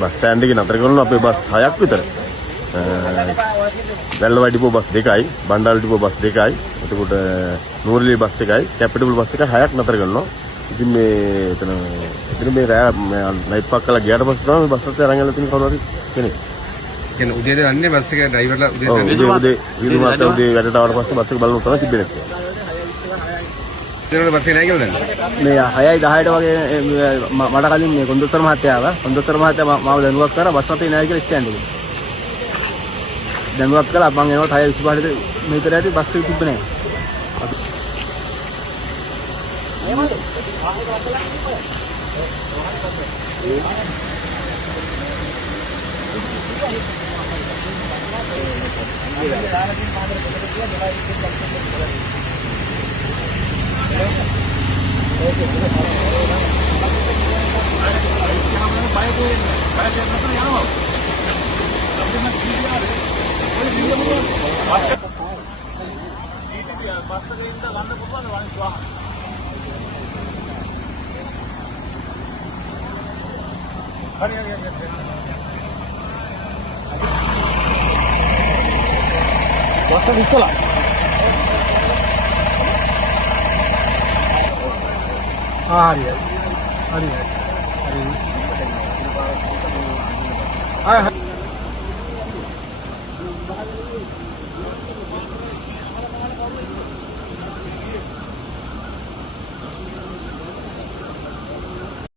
Bus stand එකේ නතර කරනවා අපේ බස් 6ක් විතර. වැල්ලවඩිපුව බස් 2යි, බණ්ඩාරටිපුව බස් 2යි, එතකොට නූරිලි බස් 1යි, කැපිටල් බස් 1යි 6ක් නතර කරනවා. ඉතින් එතන මේ රෑ නයිට් පාක් කරලා ගියාට පස්සේ තමයි මේ බස් එකේ අරන් යලා තියෙන කවුරු හරි කෙනෙක්. කියන්නේ උදේට යන්නේ බස් එකේ ඩ්‍රයිවර්ලා උදේ වැඩට ආවට පස්සේ බස් එක බලන්න තමයි තිබෙන්නේ. ඉතින් බස් එක නැහැ කියලා දැන්. මේ 6යි 10ට වගේ මට කලින් මේ කොන්දොස්තර මහත්තයා ආවා. කොන්දොස්තර මහත්තයා මාව දැනුවත් කරා බස් රථේ නැහැ කියලා ස්ටෑන්ඩ් එකේ. දැනුවත් කළා මම එනවා 6:25ට මෙතන ඇති බස් එක තිබ්බේ නැහැ. හරි.